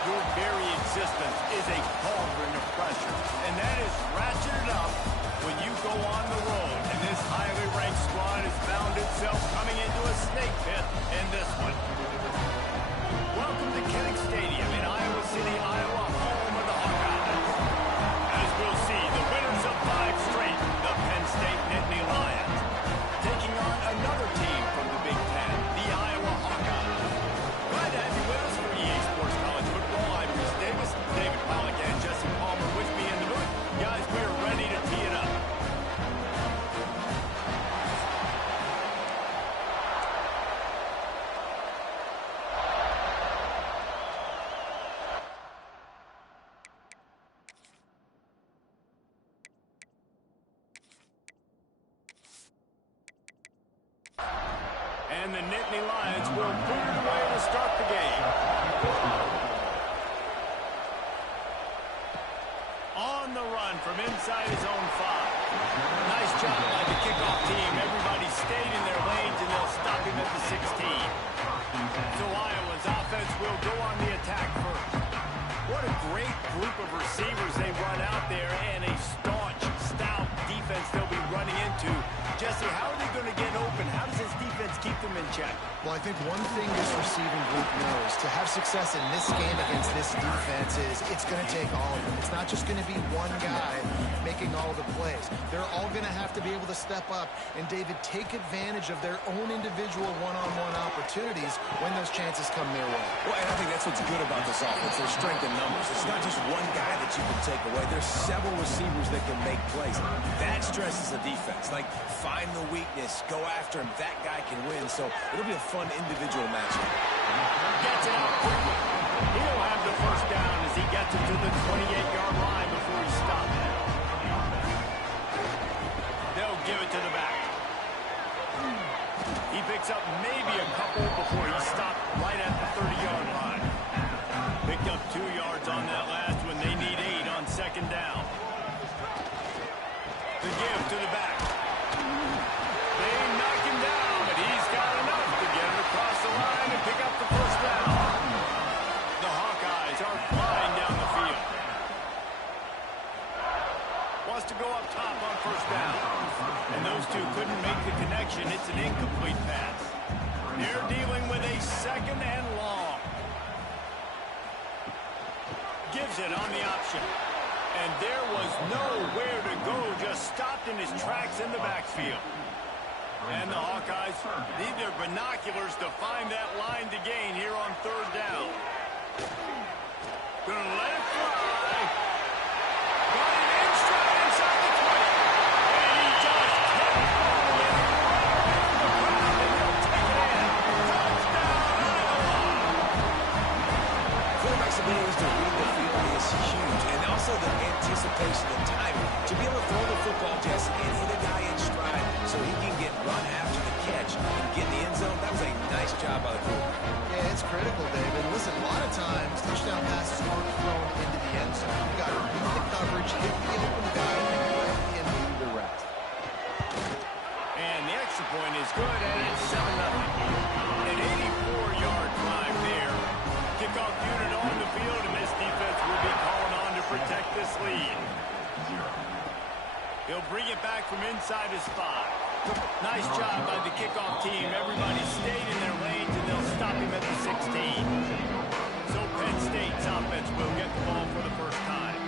Your very existence is a cauldron of pressure, and that is ratcheted up when you go on the road. And this highly ranked squad has found itself coming into a snake pit in this one. Welcome to Kinnick Stadium in Iowa City, Iowa, home of the Hawkeyes. As we'll see, the winners of 5 straight, the Penn State Nittany Lions, taking on another team from the Big Ten, the Iowa Hawkeyes. Glad to have you with us for EA Sports College Football. I'm Chris Davis, David Pollack, and Jesse Palmer with me in the booth. Guys, we are ready to tee it up. And the Nittany Lions will put it away to start the game. On the run from inside his own 5. Nice job by the kickoff team. Everybody stayed in their lanes, and they'll stop him at the 16. So Iowa's offense will go on the attack first. What a great group of receivers they run out there, and a staunch, stout defense they'll be running into. Jesse, how are they going to get open? How does this defense keep them in check? Well, I think one thing this receiving group knows, to have success in this game against this defense, is it's going to take all of them. It's not just going to be one guy making all the plays. They're all going to have to be able to step up and, David, take advantage of their own individual one-on-one opportunities when those chances come their way. Well, and I think that's what's good about this offense, their strength in numbers. It's not just one guy that you can take away. There's several receivers that can make plays. That stresses the defense. Like, find the weakness, go after him. That guy can win. So it'll be a fun individual matchup. Gets it out quickly. He'll have the first down as he gets it to the 28-yard line before he stops. They'll give it to the back. He picks up maybe a couple before he stopped right at the 30-yard line. Picked up 2 yards on that last one. They need 8 on second down. The give to the back. They knock him down, but he's got enough to get it across the line and pick up the first down. The Hawkeyes are flying down the field. Wants to go up top on first down. And those two couldn't make the connection. It's an incomplete pass. They're dealing with a second and long. Gives it on the option. And there was nowhere to go, just stopped in his tracks in the backfield. And the Hawkeyes need their binoculars to find that line to gain here on third down. Gonna let it fly. Got it in stride inside the 20. And he just kept rolling it right around the ground, and he'll take it in. Touchdown, Iowa! Quarterback's ability to read the field is huge, and also the anticipation and timing to be able to throw the football, Jesse, and hit a guy in stride so he can get run after the catch and get in the end zone. That was a nice job by the quarterback. Yeah, it's critical, David. Listen, a lot of times, touchdown passes aren't thrown into the end zone. You got to read the coverage, hit the open guy, and let him do the rest. And the extra point is good, and it's 7-0. An 84-yard drive there. Kickoff unit on the field, and this defense will be calling on to protect this lead. He'll bring it back from inside his 5. Nice job by the kickoff team. Everybody stayed in their lanes, and they'll stop him at the 16. So Penn State's offense will get the ball for the first time.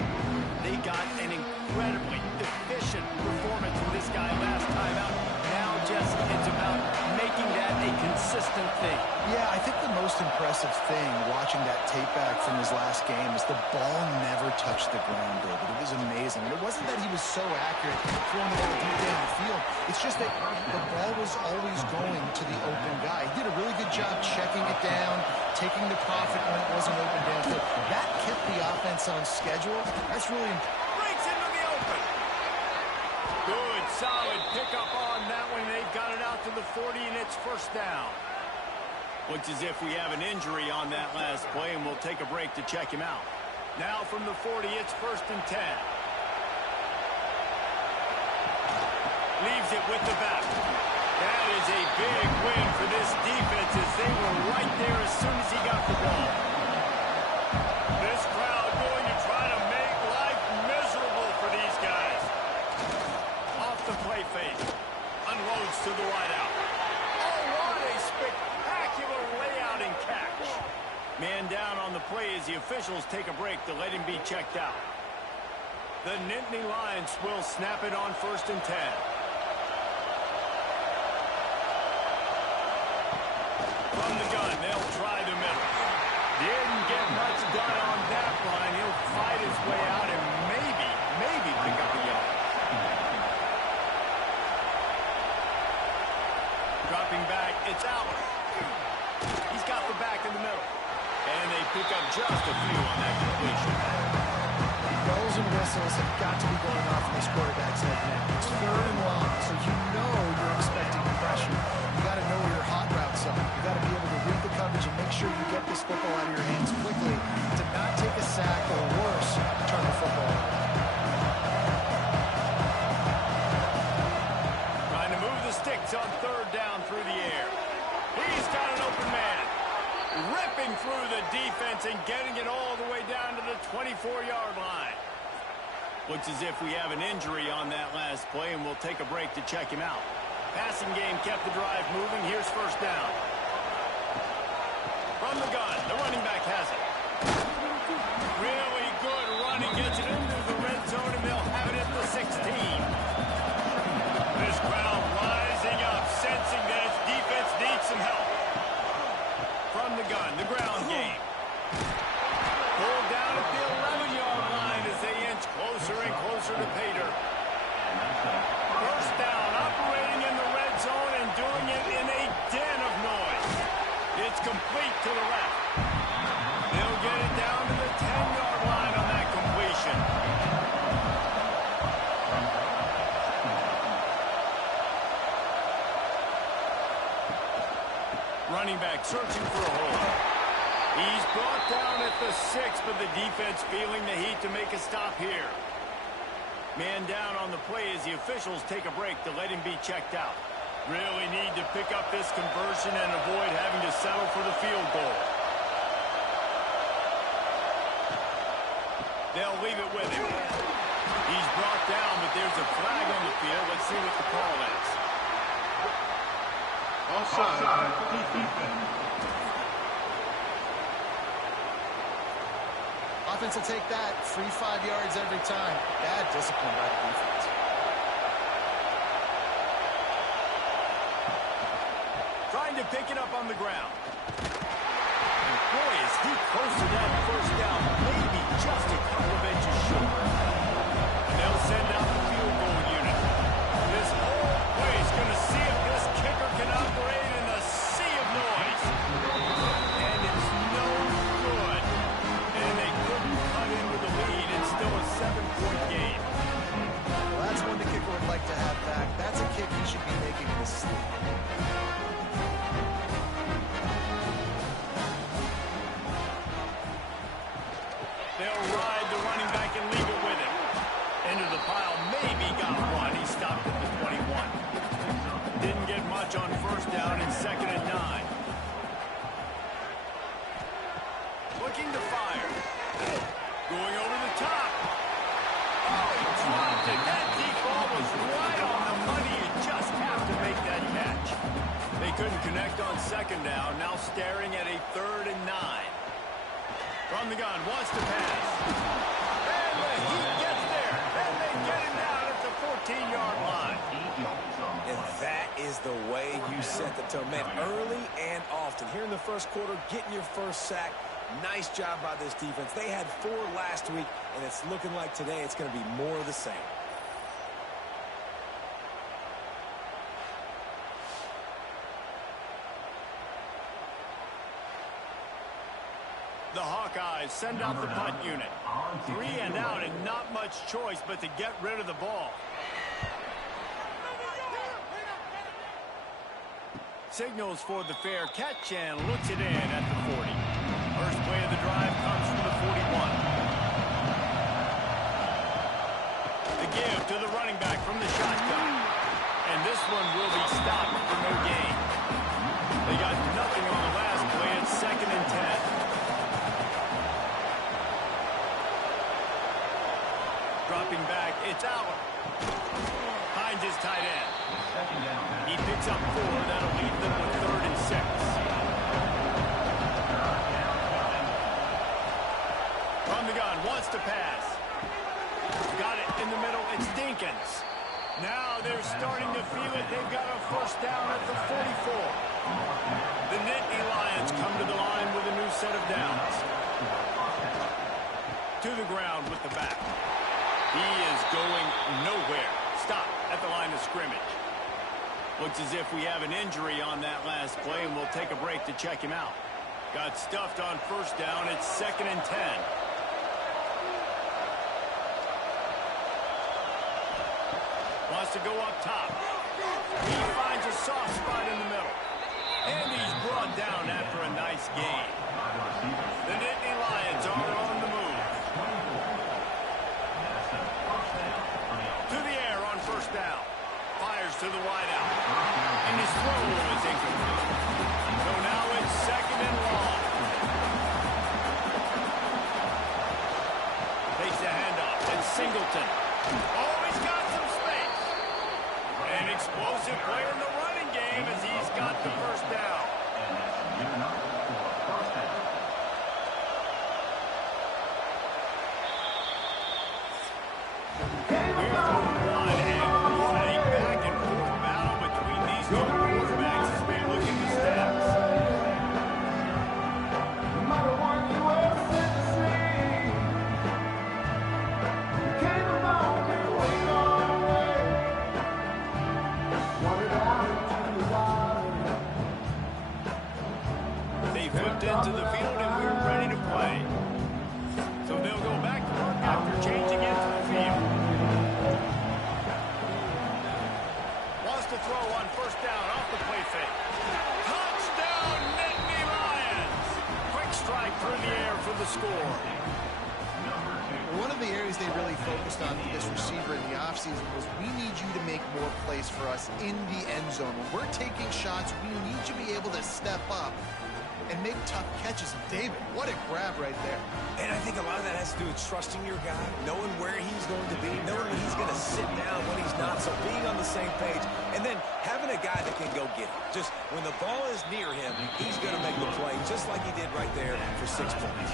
They got an incredibly efficient performance from this guy last time out. Now, Jesse, it's about making that a consistent thing. Yeah, I think the most impressive thing watching that tape back from his last game is the ball never touched the ground, David. It was amazing. And it wasn't that he was so accurate throwing the ball deep down the field. It's just that the ball was always going to the open guy. He did a really good job checking it down, taking the profit when it wasn't open downfield. That kept the offense on schedule. That's really important. Breaks into the open. Good, solid pickup on that one. They've got it out to the 40, and it's first down. Looks as if we have an injury on that last play, and we'll take a break to check him out. Now from the 40, it's first and 10. Leaves it with the back. That is a big win for this defense as they were right there as soon as he got the ball. This crowd going to try to make life miserable for these guys. Off the play fake. Unloads to the wideout. Oh, what a spectacular layout and catch. Man down on the play as the officials take a break to let him be checked out. The Nittany Lions will snap it on 1st and 10. From the gun, they'll try the middle. Didn't get much done on that line. He'll fight his way out and maybe pick up a yard. Dropping back, it's Allen. He's got the back in the middle. And they pick up just a few on that completion. Bells and whistles have got to be going off in this quarterback's head now. It's 3rd and long, so you know you're expecting pressure. You got to know where your hot routes are. You got to be able to read the coverage and make sure you get this football out of your hands quickly to not take a sack or worse, turn the football over. Trying to move the sticks on 3rd down through the air. He's got an open man. Ripping through the defense and getting it all the way down to the 24-yard line. Looks as if we have an injury on that last play, and we'll take a break to check him out. Passing game kept the drive moving. Here's 1st down. From the gun, the running back has it. Really good running. Gets it into the red zone, and they'll have it at the 16. This crowd rising up, sensing that its defense needs some help. From the gun, the ground game. Pulled down at the 11-yard line as they inch closer and closer to pay dirt. 1st down, operating in the red zone and doing it in a den of noise. It's complete to the left. They'll get it down to the 10-yard line on that completion. Running back searching for a hole. He's brought down at the 6, but the defense feeling the heat to make a stop here. Man down on the play as the officials take a break to let him be checked out. Really need to pick up this conversion and avoid having to settle for the field goal. They'll leave it with him. He's brought down, but there's a flag on the field. Let's see what the call is. Offside. Offense will take that. Free 5 yards every time. Bad discipline by the defense. Trying to pick it up on the ground. And boy, is he close to that 1st down. Maybe just a couple of inches short. And they'll send out the field goal unit. This whole place going to see if this kicker can operate in a sea of noise. And it's no good. And they couldn't cut into the lead. It's still a 7-point game. Well, that's one the kicker would like to have back. That's a kick he should be making in his sleep. They'll ride the running back and leave it with him. Into the pile, maybe got one. He stopped at the 21. Didn't get much on 1st down and 2nd and 9. Looking to fire. Going over the top. Oh, he dropped it. That deep ball was right on the money. You just have to make that catch. They couldn't connect on 2nd down. Now staring at a 3rd and 9. From the gun, wants to pass. And the Heat gets there. And they get him down at the 14-yard line. And that is the way you set the tone, man, early and often. Here in the 1st quarter, getting your 1st sack. Nice job by this defense. They had 4 last week, and it's looking like today it's going to be more of the same. The Hawkeyes send out the punt unit. 3 and out and not much choice but to get rid of the ball. Signals for the fair catch and looks it in at the 40. First play of the drive comes from the 41. The give to the running back from the shotgun. And this one will be stopped for no gain. They got nothing on the last play. It's 2nd and 10. Stepping back, it's out. Finds his tight end. He picks up 4. That'll leave them with 3rd and 6. From the gun, wants to pass. Got it in the middle. It's Dinkins. Now they're starting to feel it. They've got a first down at the 44. The Nittany Lions come to the line with a new set of downs. To the ground with the back. He is going nowhere. Stop at the line of scrimmage. Looks as if we have an injury on that last play, and we'll take a break to check him out. Got stuffed on first down. It's 2nd and 10. Wants to go up top. He finds a soft spot in the middle. And he's brought down after a nice gain. The Nittany Lions are on the move. To the air on first down. Fires to the wideout. And his throw is incomplete. So now it's 2nd and long. Takes the handoff. And Singleton. Oh, he's got some space. An explosive player in the running game as he's got the first down. Into the field and we're ready to play. So they'll go back to work after changing into the field. Wants to throw on first down off the play fake. Touchdown, Nittany Lions! Quick strike through the air for the score. One of the areas they really focused on for this receiver in the offseason was we need you to make more plays for us in the end zone. When we're taking shots, we need you to be able to step up and make tough catches. David, what a grab right there. And I think a lot of that has to do with trusting your guy, knowing where he's going to be, knowing when he's going to sit down, when he's not, so being on the same page, and then having a guy that can go get it. Just when the ball is near him, he's going to make the play, just like he did right there for 6 points.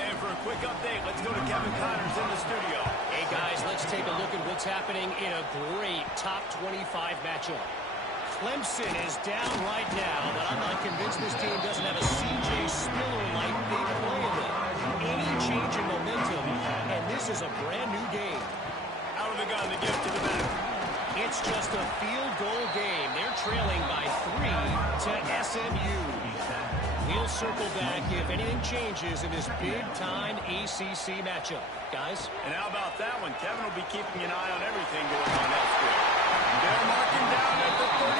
And for a quick update, let's go to Kevin Connors in the studio. Hey, guys, let's take a look at what's happening in a great top 25 matchup. Clemson is down right now, but I'm not convinced this team doesn't have a C.J. Spiller-like big play in them. Any change in momentum, and this is a brand-new game. Out of the gun, the gift to the back. It's just a field goal game. They're trailing by 3 to SMU. We'll circle back if anything changes in this big-time ACC matchup. Guys? And how about that one? Kevin will be keeping an eye on everything going on elsewhere. They're marking down at the 37.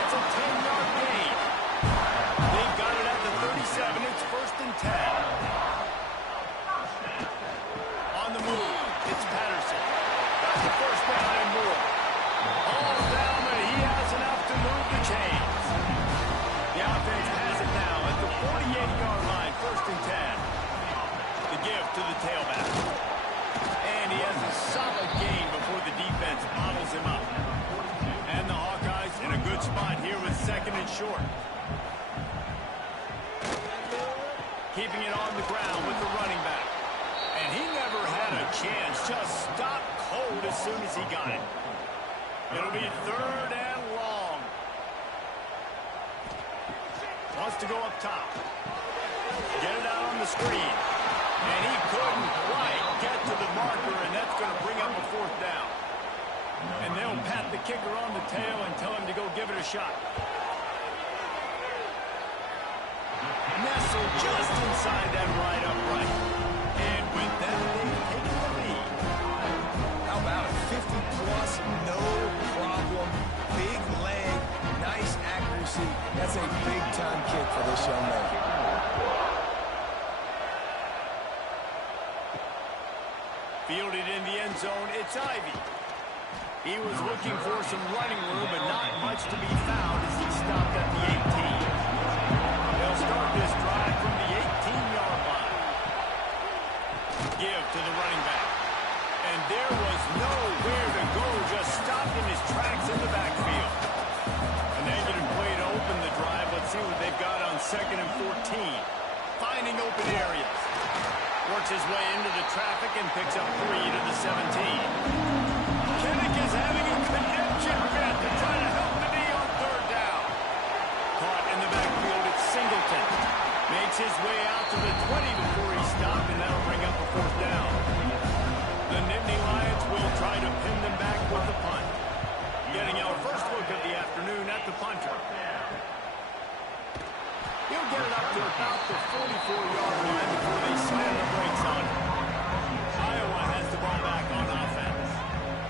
It's a 10-yard gain. They've got it at the 37. It's 1st and 10. On the move, it's Patterson. Got the first down and more. All down, but he has enough to move the chains. The offense has it now at the 48-yard line, 1st and 10. The give to the tailback. And he has a solid gain before the defense bottles him up. And the Hawkeyes in a good spot here with 2nd and short. Keeping it on the ground with the running back. And he never had a chance. Just stopped cold as soon as he got it. It'll be 3rd and long. Wants to go up top. Get it out on the screen. And he couldn't quite get to the marker, and that's going to bring up a 4th down. And they'll pat the kicker on the tail and tell him to go give it a shot. Nestled just inside that right upright. And with that, they've taken the lead. How about it? 50-plus, no problem. Big leg, nice accuracy. That's a big-time kick for this young man. Fielded in the end zone, it's Ivy. He was looking for some running room, but not much to be found as he stopped at the 18. They'll start this drive from the 18-yard line. Give to the running back. And there was nowhere to go, just stopped in his tracks in the backfield. A negative play to open the drive. Let's see what they've got on 2nd and 14. Finding open areas. Works his way into the traffic and picks up 3 to the 17. Kinnick is having a connection fit to try to help the knee on 3rd down. Caught in the backfield, it's Singleton. Makes his way out to the 20 before he stopped, and that'll bring up a 4th down. The Nittany Lions will try to pin them back with the punt. Getting our first look of the afternoon at the punter. He'll get it up to about the 44-yard line before they slam the brakes on it. Iowa has the ball back on offense.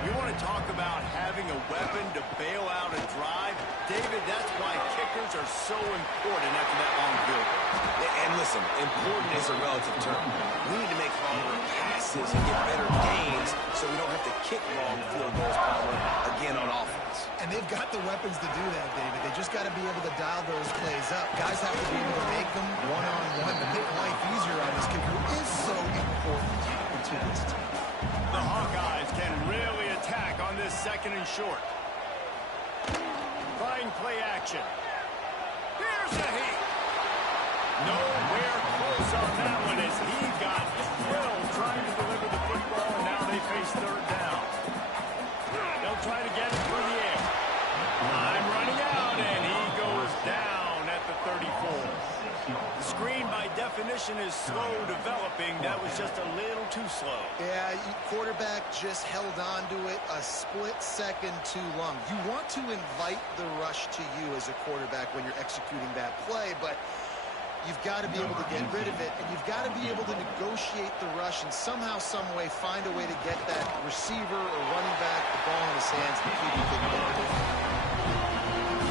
You want to talk about having a weapon to bail out a drive? David, that's why kickers are so important after that long field goal. And listen, important is a relative term. We need to make longer passes and get better gains so we don't have to kick long field goals, Palmer, again on offense. And they've got the weapons to do that, David. They just got to be able to dial those plays up. Guys have to be able to make them one-on-one to make life easier on this kicker, who is so important to this team. The Hawkeyes can really attack on this 2nd and short. Trying play action. Here's the heat. Nowhere close on that one as he got drilled trying to deliver the football, and now they face 3rd down. They'll try to get it through the air. Time running out, and he goes down at the 34. The screen, by definition, is slow developing. That was just a little too slow. Yeah, quarterback just held on to it a split second too long. You want to invite the rush to you as a quarterback when you're executing that play, but you've got to be able to get rid of it, and you've got to be able to negotiate the rush and somehow, some way, find a way to get that receiver or running back the ball in his hands and the QB can get it.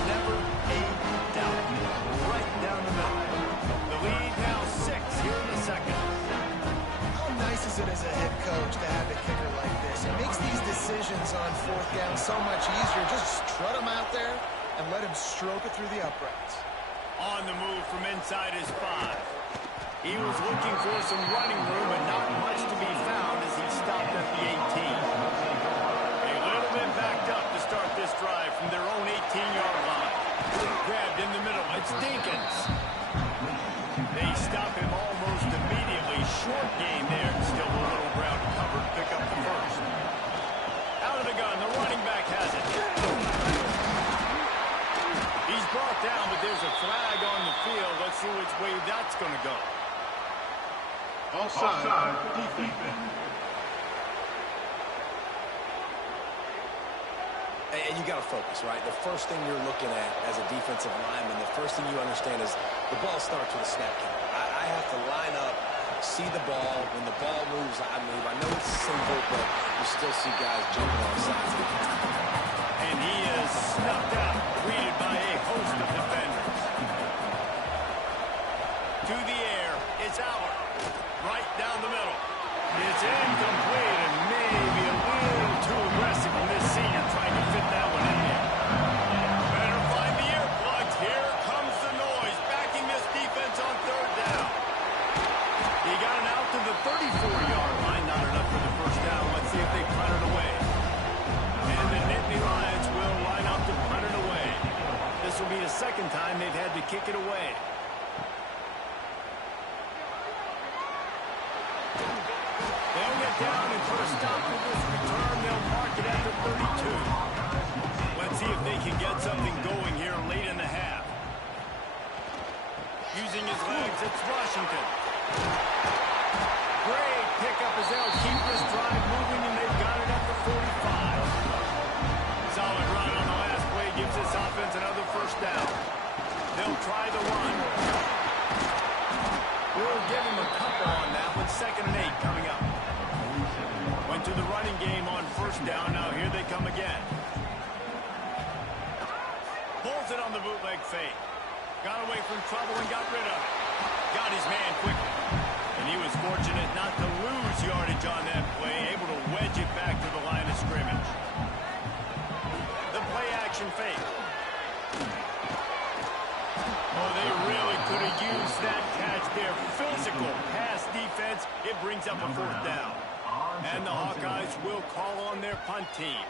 Never a doubt. Right down the middle. The lead now 6 here in the 2nd. How nice is it as a head coach to have a kicker like this? It makes these decisions on 4th down so much easier. Just strut him out there and let him stroke it through the uprights. On the move from inside his 5. He was looking for some running room, but not much to be found as he stopped at the 18. A little bit backed up to start this drive from their own 18-yard line. Grabbed in the middle. It's Dinkins. They stop him almost immediately. Short game there. Still a little ground covered. Pick up the 1st. Out of the gun. The running back has it. He's brought down, but there's a flag on the field. Let's see which way that's going to go. Offside, defense. And you got to focus, right? The first thing you're looking at as a defensive lineman, the first thing you understand is the ball starts with a snap count. I have to line up, see the ball. When the ball moves, I move. I know it's simple, but you still see guys jumping off sides. And he is snuffed out, greeted by a host of defenders. To the air, it's Howard. Right down the middle. It's incomplete and maybe a little too aggressive from this senior trying to fit that one in there. Better find the earplugs. Here comes the noise, backing this defense on 3rd down. He got it out to the 34-yard line. Not enough for the 1st down. Let's see if they punt it away. And the Nittany Lions will line up to punt it away. This will be the 2nd time they've had to kick it away. They'll get down and put a stop to this return. They'll mark it at the 32. Let's see if they can get something going here late in the half. Using his legs, it's Washington. Great pickup as they'll keep this drive moving, and they've got it at the 45. Solid run on the last play gives this offense another 1st down. They'll try the run. We'll give him a couple on that one. 2nd and 8 coming up. Went to the running game on 1st down. Now here they come again. Pulls it on the bootleg fake. Got away from trouble and got rid of it. Got his man quickly. And he was fortunate not to lose yardage on that play. Able to wedge it back to the line of scrimmage. The play action fake. Oh, they really could have used that catch there. Physical pass defense. It brings up a 4th down. And the Hawkeyes will call on their punt team.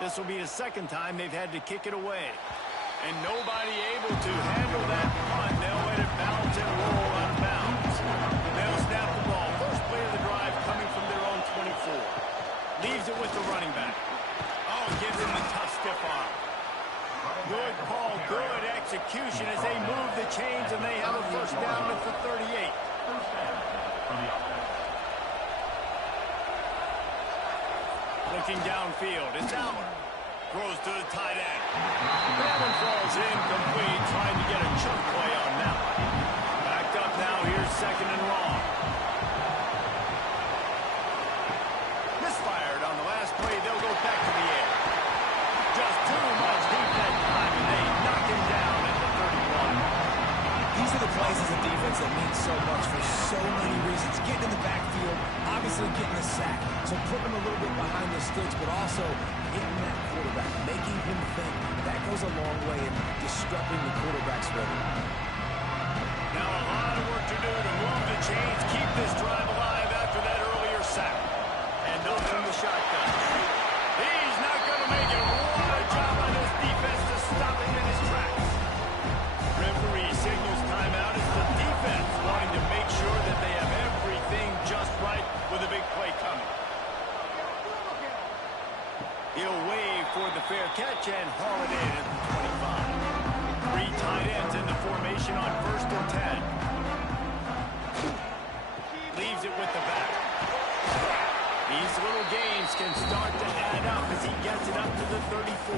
This will be the second time they've had to kick it away. And nobody able to handle that punt. They'll let it bounce and roll out of bounds. They'll snap the ball. First play of the drive coming from their own 24. Leaves it with the running back. Oh, gives him the tough stiff arm. Good call, good execution as they move the chains, and they have a first down at the 38. Looking downfield, it's Allen. Throws to the tight end. That one falls incomplete, trying to get a chunk play on that one. Backed up now, here's second and long. Misfired on the last play, they'll go back to the air. Just too much heat that time, and they knock him down at the 31. These are the plays as a defense that mean so much for so many reasons. Getting in the backfield, obviously getting a sack, so putting him a little bit behind the sticks, but also hitting that quarterback, making him think. That goes a long way in disrupting the quarterback's rhythm. Now a lot of work to do to move the chains, keep this drive alive after that earlier sack. And up from the shotgun. He's not going to make it. What a job on this defense to stop him in his tracks. Referee signals timeout as the defense wanting to make sure that they have everything just right with a big play coming. He'll wave for the fair catch and haul it in at the 25. Three tight ends in the formation on 1st and 10. Leaves it with the back. These little gains can start to add up as he gets it up to the 34.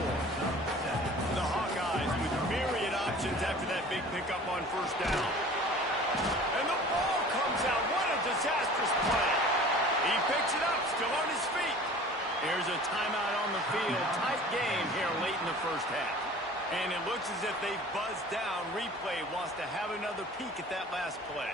The Hawkeyes with myriad options after that big pickup on 1st down. And the ball comes out. What a disastrous play. He picks it up, still on his feet. Here's a timeout on the field. Tight game here late in the first half. And it looks as if they've buzzed down. Replay wants to have another peek at that last play.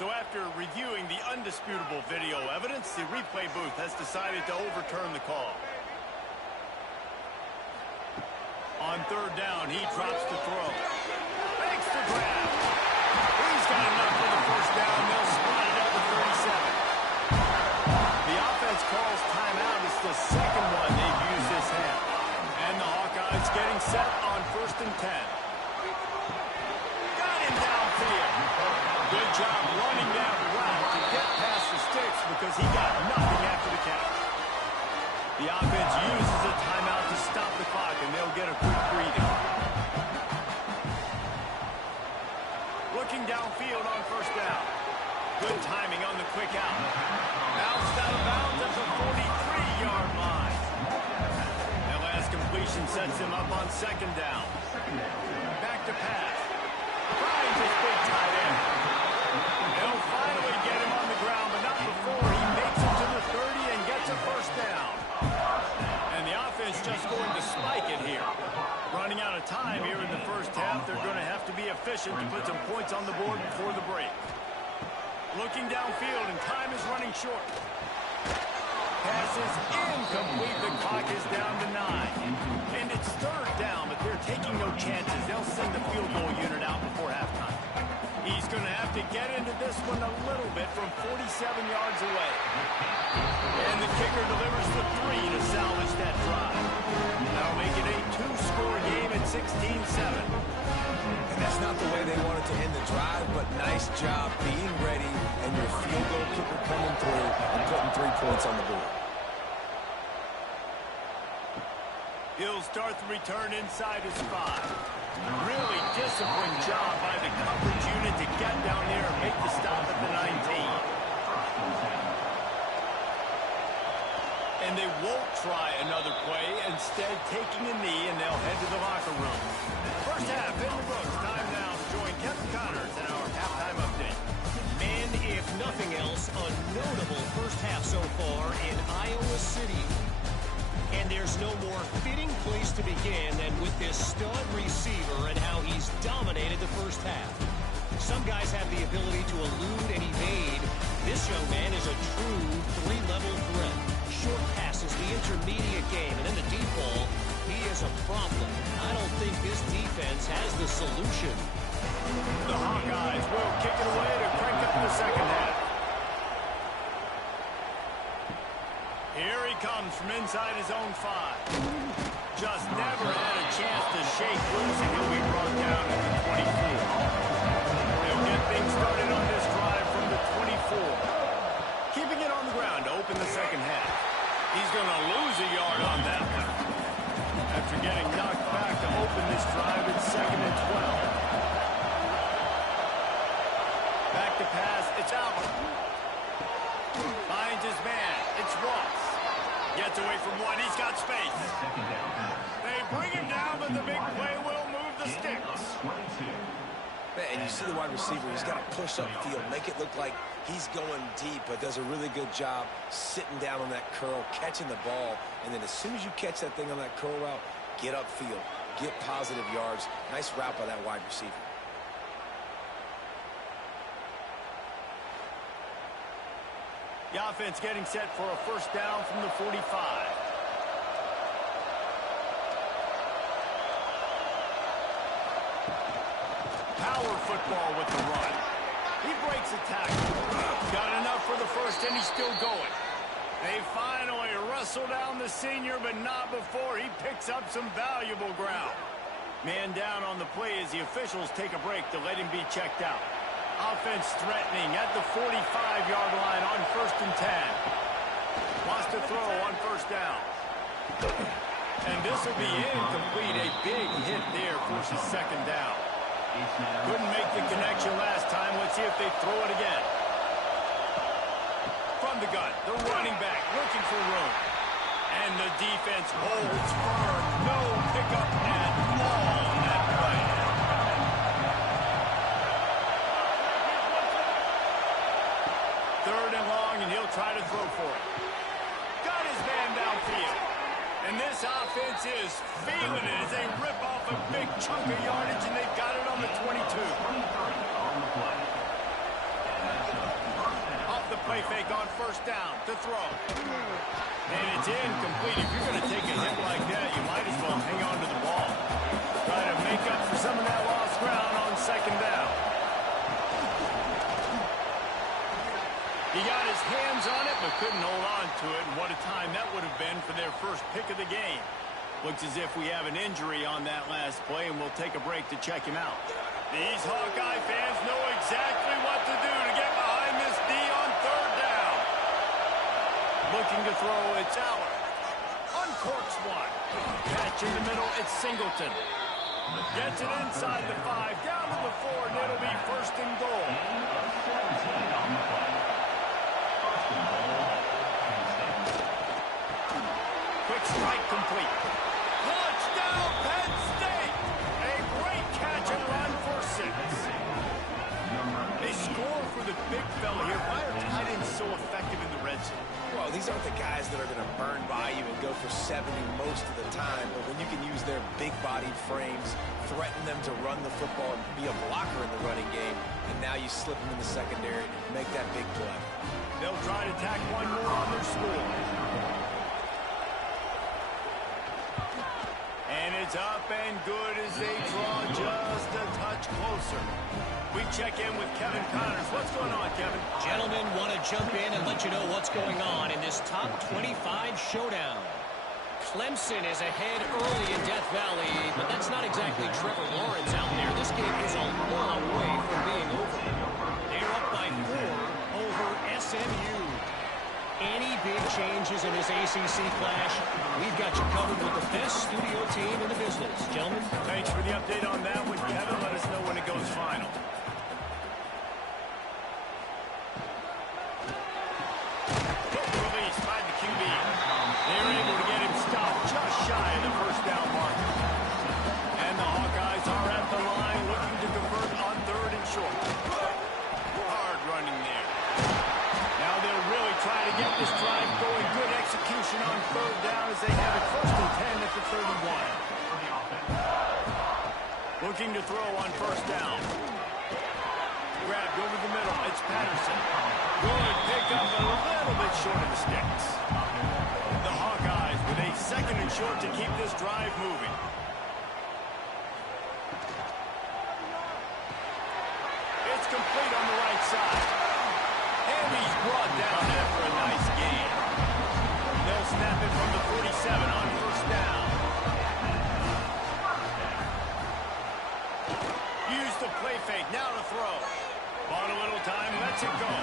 So after reviewing the undisputable video evidence, the replay booth has decided to overturn the call. On 3rd down, he drops to throw. Makes the grab. He's got enough for the first down. They'll spot it at the 37. The offense calls timeout. It's the second one they've used this half. And the Hawkeyes getting set on 1st and 10. Got him downfield. Good job running that route to get past the sticks because he got nothing after the catch. The offense uses a timeout to stop the clock, and they'll get a quick breathing. Looking downfield on 1st down. Good timing on the quick out. Bounced out of bounds at the 43-yard line. That last completion sets him up on 2nd down. Back to pass. Finds his big tight end. They'll finally get him on the ground, but not before he makes it to the 30 and gets a first down. And the offense just going to spike it here. Running out of time here in the first half. They're going to have to be efficient to put some points on the board before the break. Looking downfield, and time is running short. Pass is incomplete. The clock is down to 9. And it's 3rd down, but they're taking no chances. They'll send the field goal unit out before halftime. He's going to have to get into this one a little bit from 47 yards away. And the kicker delivers the 3 to salvage that drive. That'll make it a 2-score game at 16-7. And that's not the way they wanted to end the drive, but nice job being ready and your field goal kicker coming through and putting 3 points on the board. He'll start the return inside his 5. Really disciplined job by the coverage unit to get down there and make the stop at the 19. And they won't try another play, instead taking a knee, and they'll head to the locker room. First half in the books. Time now to join Kevin Connors in our halftime update. And if nothing else, a notable first half so far in Iowa City. And there's no more fitting place to begin than with this stud receiver and how he's dominated the first half. Some guys have the ability to elude and evade. This young man is a true 3-level threat. Short passes, the intermediate game. And in the deep ball, he is a problem. I don't think this defense has the solution. The Hawkeyes will kick it away to crank up the second half. Here he comes from inside his own 5. Just never had a chance to shake loose, and he'll be brought down at the 24. They'll get things started on this drive from the 24. Keeping it on the ground to open the second half. He's going to lose a yard on that one. After getting knocked back to open this drive, it's 2nd and 12. Back to pass, it's Allen. Finds his man, it's Ross. Gets away from one, he's got space. They bring him down, but the big play will move the sticks. And you see the wide receiver, he's got to push up field, make it look like he's going deep, but does a really good job sitting down on that curl, catching the ball, and then as soon as you catch that thing on that curl route, get upfield, get positive yards. Nice route by that wide receiver. The offense getting set for a first down from the 45. Power football with the run. He breaks a tackle. Got enough for the first, and he's still going. They finally wrestle down the senior, but not before he picks up some valuable ground. Man down on the play as the officials take a break to let him be checked out. Offense threatening at the 45-yard line on 1st and 10. Wants to throw on first down. And this will be incomplete. A big hit there forces 2nd down. Couldn't make the connection last time. Let's see if they throw it again. From the gun, the running back looking for room. And the defense holds firm. No pickup at all on that play. Third and long, and he'll try to throw for it. Got his man downfield. And this offense is feeling it as they rip off a big chunk of yardage, and they've got it on the 22. Off the play fake on first down to throw. And it's incomplete. If you're going to take a hit like that, you might as well hang on to the ball. Try to make up for some of that lost ground on 2nd down. He got his hands on it, but couldn't hold on to it. And what a time that would have been for their first pick of the game. Looks as if we have an injury on that last play, and we'll take a break to check him out. These Hawkeye fans know exactly what to do to get behind this D on 3rd down. Looking to throw, it's Allen. Uncorks one. Catch in the middle, it's Singleton. Gets it inside the 5, down to the 4, and it'll be 1st and goal. Quick strike complete. Touchdown, Penn State! A great catch and run for 6. They score for the big fella here. Why are tight ends so effective in the red zone? Well, these aren't the guys that are going to burn by you and go for 70 most of the time, but when you can use their big-bodied frames, threaten them to run the football and be a blocker in the running game, and now you slip them in the secondary, make that big play. They'll try to tack one more on their score. And it's up and good as they draw just a touch closer. We check in with Kevin Connors. What's going on, Kevin? Gentlemen, want to jump in and let you know what's going on in this top 25 showdown. Clemson is ahead early in Death Valley, but that's not exactly Trevor Lawrence out there. This game is a long way from being over. They're up by 4 over SMU. Any big changes in this ACC clash, we've got you covered with the best studio team in the business. Gentlemen, thanks for the update on that one, Kevin. Let us know when it goes final. Release by the QB. They're able to get him stopped just shy of the first down mark. And the Hawkeyes are at the line looking to convert on 3rd and short. Hard running there. Now they'll really try to get this drive going. Good execution on 3rd down as they have it 1st and 10 at the 31. Looking to throw on 1st down. Grabbed over the middle. It's Patterson. Good pick up a little bit short of the sticks. The Hawkeyes short to keep this drive moving. It's complete on the right side. And he's brought down after a nice gain. They'll snap it from the 47 on first down. Use the play fake, now to throw. Bought a little time, lets it go.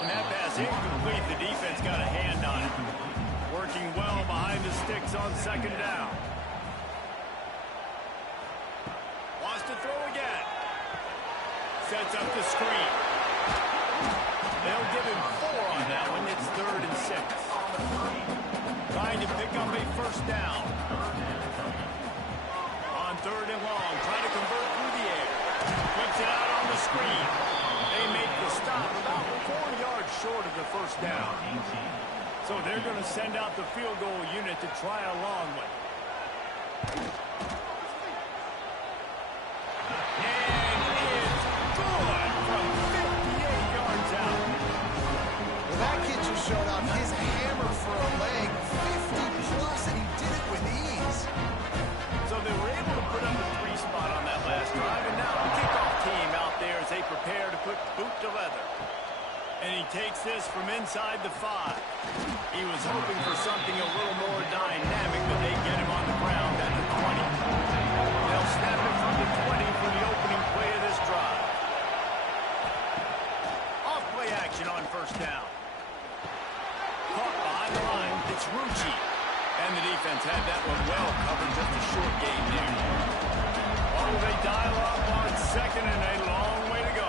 And that pass incomplete, the defense got a hand on it. Working well behind the sticks on second down. Wants to throw again. Sets up the screen. They'll give him 4 on that one. It's 3rd and 6. Trying to pick up a first down. On 3rd and long, trying to convert through the air. Flips it out on the screen. They make the stop about 4 yards short of the first down. So they're going to send out the field goal unit to try a long one. And it's good from 58 yards out. Well, that kid just showed off his hammer for a leg, 50-plus, and he did it with ease. So they were able to put up a 3 spot on that last drive, and now the kickoff team out there as they prepare to put boot to leather. And he takes this from inside the 5. He was hoping for something a little more dynamic, but they get him on the ground at the 20. They'll snap it from the 20 for the opening play of this drive. Off play action on first down. Caught behind the line. It's Rucci. And the defense had that one well covered, just a short gain there. Oh, they dial up on second and a long way to go.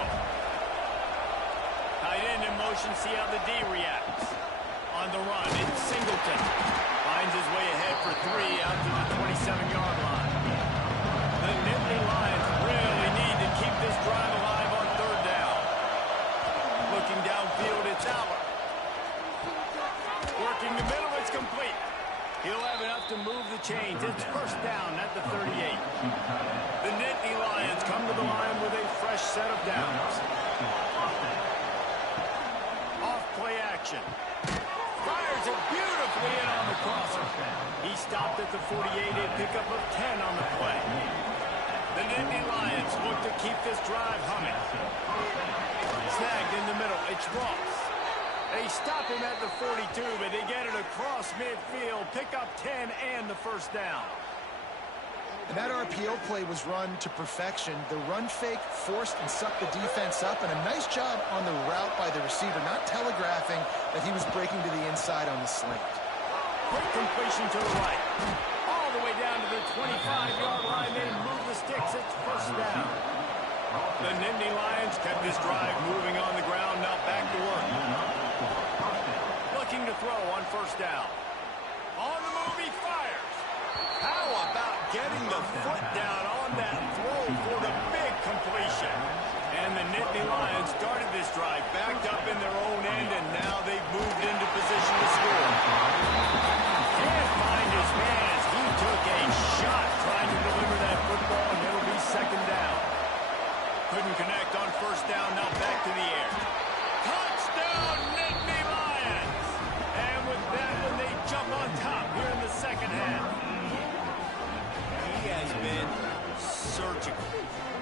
Tight end in motion, see how the D reacts. On the run, it's Singleton. Finds his way ahead for 3 out to the 27-yard line. The Nittany Lions really need to keep this drive alive on 3rd down. Looking downfield, it's Aller. Working the middle, it's complete. He'll have enough to move the chains. It's first down at the 38. The Nittany Lions come to the line with a fresh set of downs. Off play action. Fires it beautifully in on the crosser. He stopped at the 48, a pickup of 10 on the play. The Nittany Lions look to keep this drive humming. Snagged in the middle, it's Ross. They stop him at the 42, but they get it across midfield. Pick up 10 and the first down. And that RPO play was run to perfection. The run fake forced and sucked the defense up, and a nice job on the route by the receiver, not telegraphing that he was breaking to the inside on the slant. Quick completion to the right. All the way down to the 25-yard line. They move the sticks. It's first down. The Nittany Lions kept this drive moving on the ground. Now back to work. Looking to throw on first down. On the move, he fires. How about getting the foot down on that throw for the big completion? And the Nittany Lions started this drive backed up in their own end, and now they've moved into position to score. Can't find his man as he took a shot trying to deliver that football, and it'll be second down. Couldn't connect on first down, now back to the air. Touchdown, Nittany Lions! And with that one, they jump on top here in the second half. He has been surgical.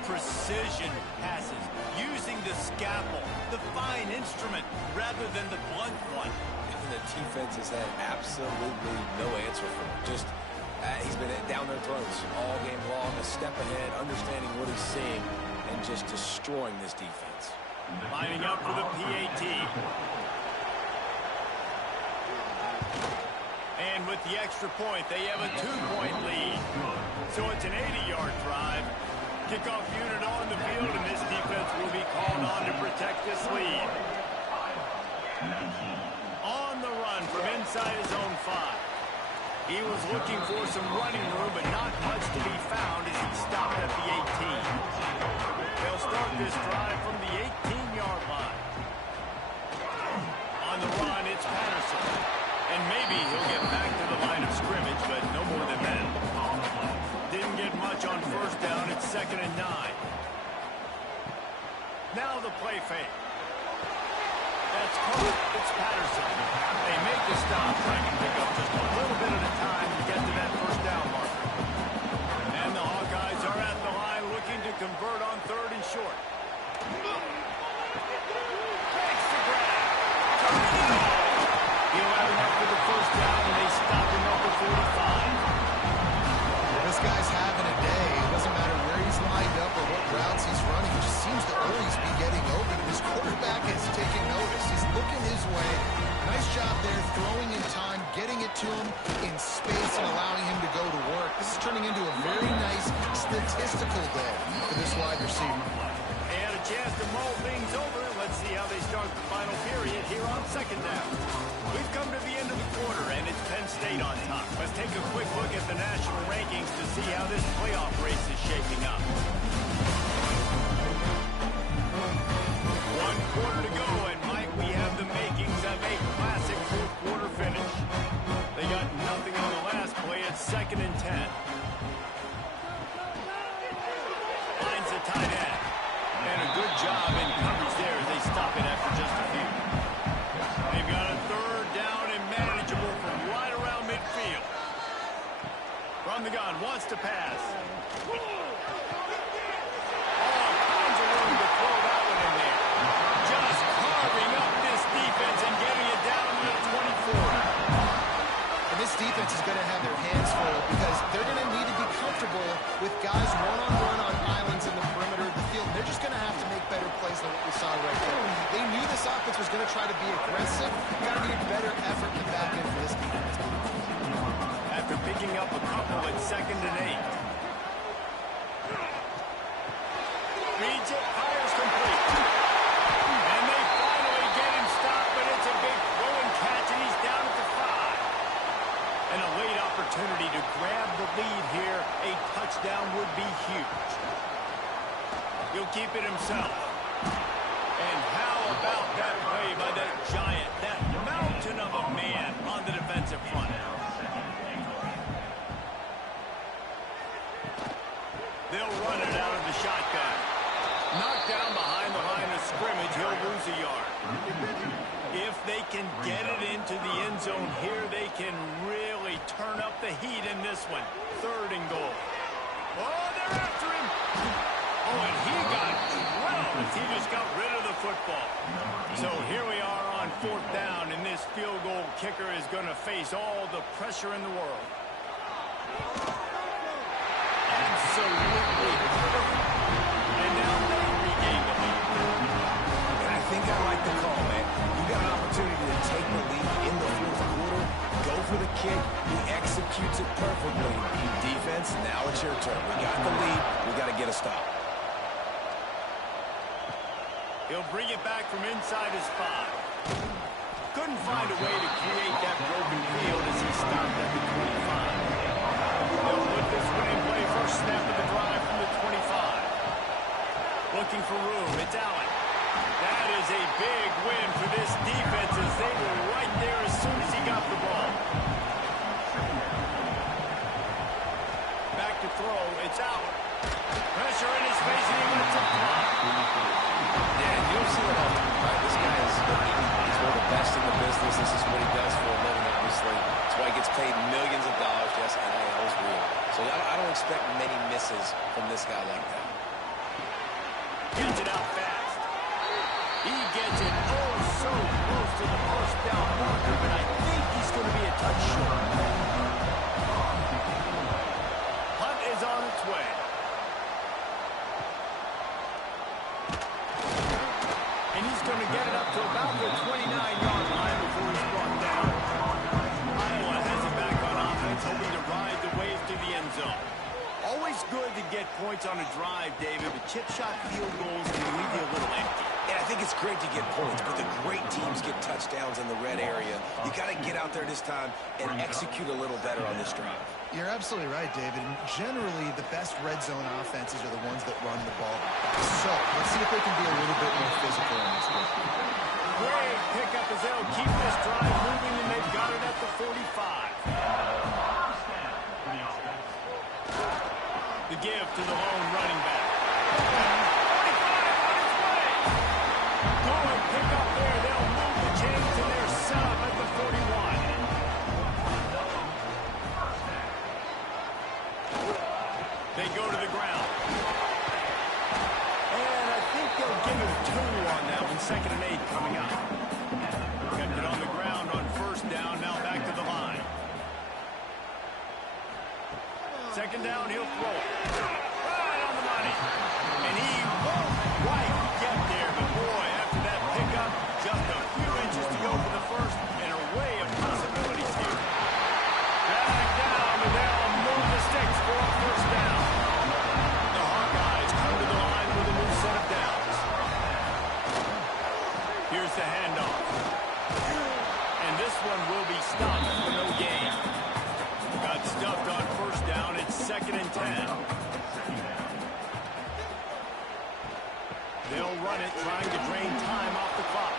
Precision passes, using the scalpel, the fine instrument, rather than the blunt one. And the defense has had absolutely no answer for him. Just, he's been down their throats all game long, a step ahead, understanding what he's seeing, and just destroying this defense. Lining up for the PAT. And with the extra point, they have a 2-point lead. So it's an 80-yard drive. Kickoff unit on the field, and this defense will be called on to protect this lead. On the run from inside his own 5. He was looking for some running room, but not much to be found as he stopped at the 18. They'll start this drive from the 18-yard line. On the run, it's Patterson. And maybe he'll get back to the line of scrimmage, but no more than that. Didn't get much on first down. It's 2nd and 9. Now the play fake. That's caught. It's Patterson. They make the stop, trying to pick up just a little bit at a time to get to that mystical day for this wide receiver. They had a chance to mull things over. Let's see how they start the final period here on second down. We've come to the end of the quarter, and it's Penn State on top. Let's take a quick look at the national rankings to see how this playoff race is shaping up. 1 quarter to go, and Mike, we have the makings of a classic fourth quarter finish. They got nothing on the last play. It's 2nd and 10. Finds the tight end. And a good job in coverage there as they stop it after just a few. They've got a 3rd down and manageable from right around midfield. From the gun, wants to pass. Oh, tons of room to throw that one in there. Just carving up this defense and getting it down to the 24. And this defense is going to have their hands full because they're going to need to be comfortable with guys one-on-one on islands in the perimeter of the field. They're just going to have to make better plays than what we saw right there. They knew this offense was going to try to be aggressive. Got to need a better effort in the back end for this defense. After picking up a couple at 2nd and 8. Reads it, fires complete. And they finally get him stopped, but it's a big throwing catch, and he's down at the 5. And a late opportunity to grab the lead here. A touchdown would be huge. He'll keep it himself. And how about that play by that giant, that mountain of a man on the defensive front? They'll run it out of the shotgun. Knocked down behind the line of scrimmage, he'll lose a yard. If they can get it into the end zone here, they can really turn up the heat in this one. 3rd and goal. Oh, they're after him. Oh, and he got drilled as he just got rid of the football. So here we are on 4th down, and this field goal kicker is going to face all the pressure in the world. Absolutely perfect. And now they regain the lead. And I think I like the call, man. You got an opportunity to take the lead in the 4th quarter. Go for the kick. He executes it perfectly. Defense, now it's your turn. We got the lead. We got to get a stop. He'll bring it back from inside his 5. Couldn't find a way to create that broken field as he stopped at the 25. They'll put this one in play. First snap of the drive from the 25. Looking for room. It's Allen. That is a big win for this defense as they were right there as soon as he got the ball. Back to throw. It's Allen. Pressure in his face and he went to block. Yeah, you'll see it often, right? This guy is he's one of the best in the business. This is what he does for a living, obviously. That's why he gets paid millions of dollars. Yes, NIL is real. So I don't expect many misses from this guy like that. Gets it out fast. He gets it oh so close to the first down marker, but I think he's going to be a touch short. Hunt is on its way. And he's going to get it up to about the 29-yard line before he's brought down. Iowa has it back on offense, hoping to ride the wave to the end zone. Always good to get points on a drive, David, but chip shot field goals can leave you a little empty. Yeah, I think it's great to get points, but the great teams get touchdowns in the red area. You got to get out there this time and execute a little better on this drive. You're absolutely right, David. And generally, the best red zone offenses are the ones that run the ball back. So let's see if they can be a little bit more physical in this one. Great pickup as they'll keep this drive moving, and they've got it at the 45. The give to the lone running back. 45 on its way. Good pick up there. They'll move the chains, and they're set up at the 41. They go to the ground. And I think they'll give him 2 on that one. 2nd and 8 coming up. Kept it on the ground on 1st down. Now back to the line. 2nd down, he'll throw it. Right on the money. And he won't quite get there. But boy, after that pickup, just a few inches to go for the first. An array of possibilities here. Back down, but they'll move the sticks for a 1st down. No, run it, trying to drain time off the clock.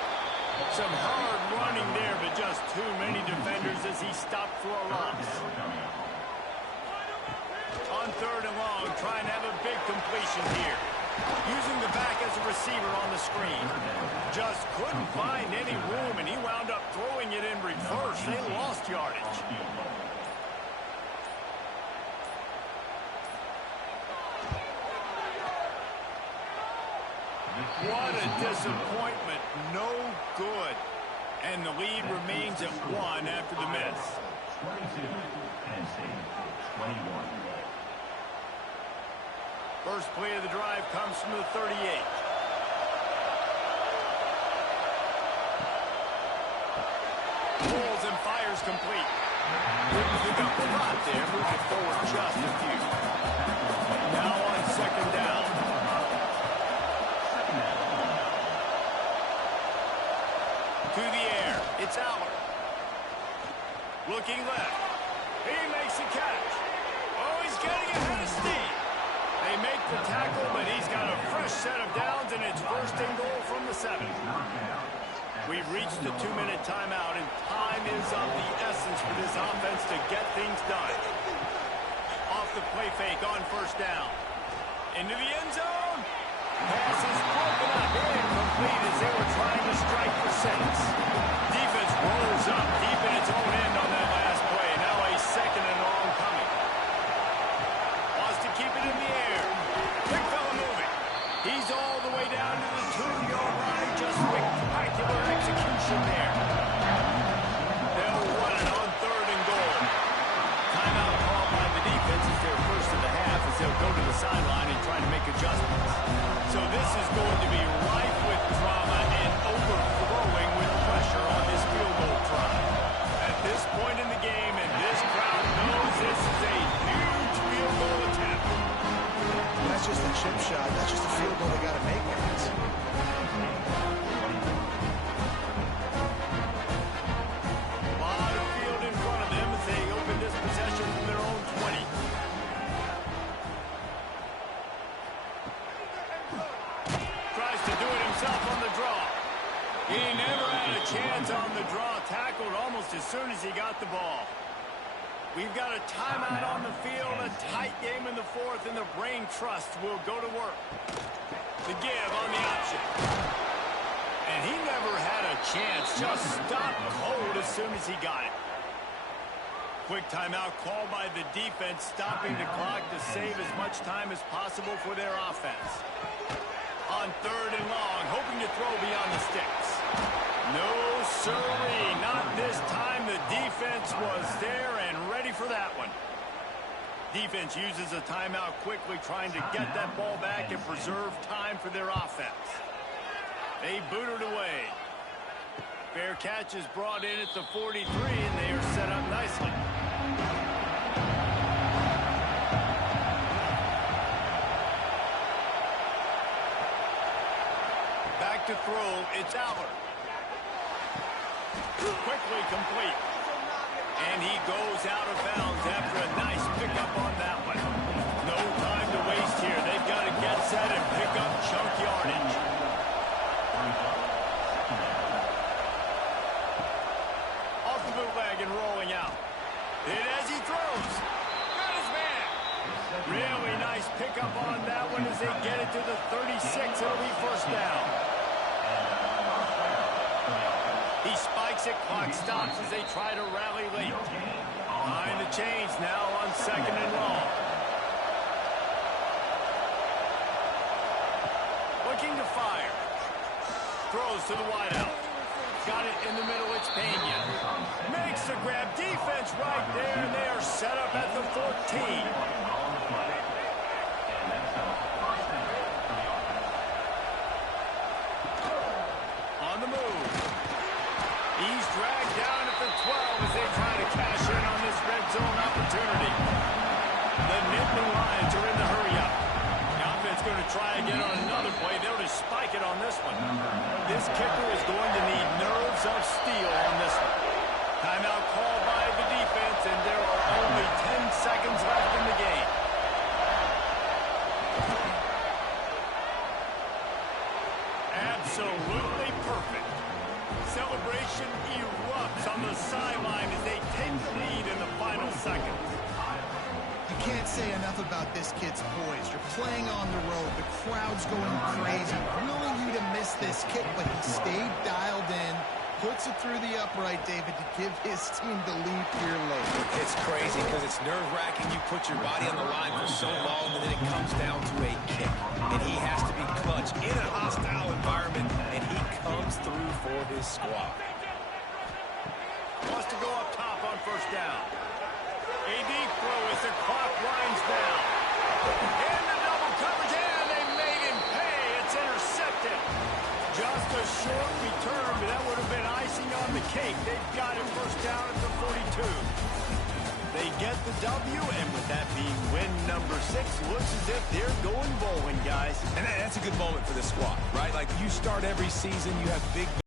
Some hard running there, but just too many defenders as he stopped for a loss. On 3rd and long, trying to have a big completion here. Using the back as a receiver on the screen. Just couldn't find any room, and he wound up throwing it in reverse. They lost yardage. What a disappointment. No good. And the lead remains at 1 after the miss. 22, Penn State, 21. First play of the drive comes from the 38. Pulls and fires complete. Didn't pick up a lot there. Moved it forward just a few. Now on 2nd down. To the air. It's Allard. Looking left. He makes the catch. Oh, he's getting ahead of steam. They make the tackle, but he's got a fresh set of downs, and it's 1st and goal from the 7. We've reached the 2-minute timeout, and time is of the essence for this offense to get things done. Off the play fake on 1st down. Into the end zone. Pass is broken up. Incomplete as they were trying to strike for 6. Defense rolls up deep in its own end on that last play. Now a 2nd and long coming. Wants to keep it in the air. Big fella moving. He's all the way down to the 2-yard line. Just spectacular execution there. They'll run it on 3rd and goal. Timeout called by the defense is their first of the half as they'll go to the sideline and try to make adjustments. So this is going to be rife with drama and overflowing with pressure on this field goal try. At this point in the game, and this crowd knows this is a huge field goal attempt. That's just a chip shot. That's just a field goal they got to make, guys. A lot of field in front of them as they open this possession from their own 20. Tries to do it himself on the draw. He never had a chance on the draw. Tackled almost as soon as he got the ball. We've got a timeout on the field, a tight game in the 4th, and the brain trust will go to work. The give on the option. And he never had a chance. Just stopped cold as soon as he got it. Quick timeout called by the defense, stopping the clock to save as much time as possible for their offense. On 3rd and long, hoping to throw beyond the sticks. No, sirree, not this time. The defense was there and ready for that one. Defense uses a timeout quickly, trying to get that ball back and preserve time for their offense. They boot it away. Fair catch is brought in at the 43, and they are set up nicely. Back to throw, it's Allard. Quickly complete. And he goes out of bounds after a nice pickup on that one. No time to waste here. They've got to get set and pick up chunk yardage. Off the bootleg and rolling out. And as he throws, got his man. Really nice pickup on that one as they get it to the 36. It'll be 1st down. He spikes it, clock stops as they try to rally late. Behind the chains now on 2nd and long. Looking to fire. Throws to the wideout. Got it in the middle, it's Pena. Makes the grab, defense right there, and they are set up at the 14. On the move. He's dragged down at the 12 as they try to cash in on this red zone opportunity. The Nittany Lions are in the hurry-up. The offense going to try again on another play. They'll just spike it on this one. This kicker is going to need nerves of steel on this one. Timeout called by the defense, and there are only 10 seconds left in the game. can't say enough about this kid's poise. You're playing on the road. The crowd's going crazy, willing you to miss this kick, but he stayed dialed in, puts it through the upright, David, to give his team the lead here late. It's crazy because it's nerve-wracking. You put your body on the line for so long, and then it comes down to a kick. And he has to be clutch in a hostile environment, and he comes through for his squad. Wants to go up top on first down. A deep throw as the clock winds down. In the double coverage, and they made him pay. It's intercepted. Just a short return, but that would have been icing on the cake. They've got it first down at the 42. They get the W, and with that being win number 6, looks as if they're going bowling, guys. And that's a good moment for the squad, right? Like, you start every season, you have big